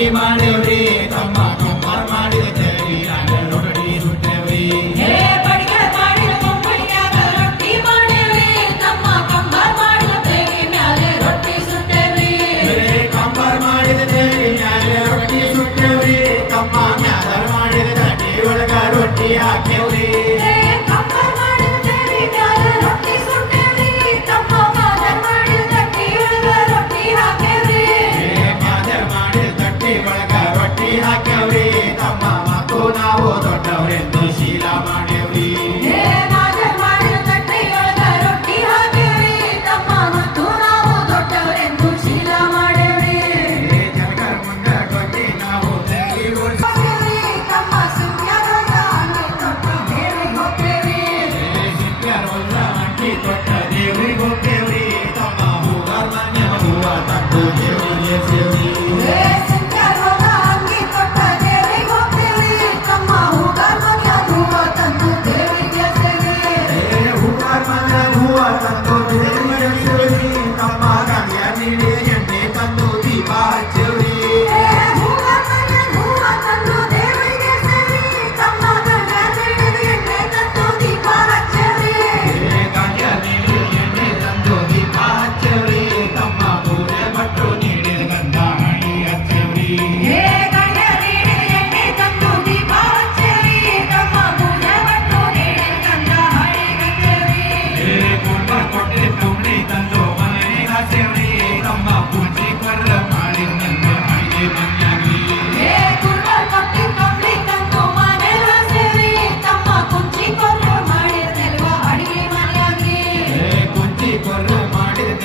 Emmanuel.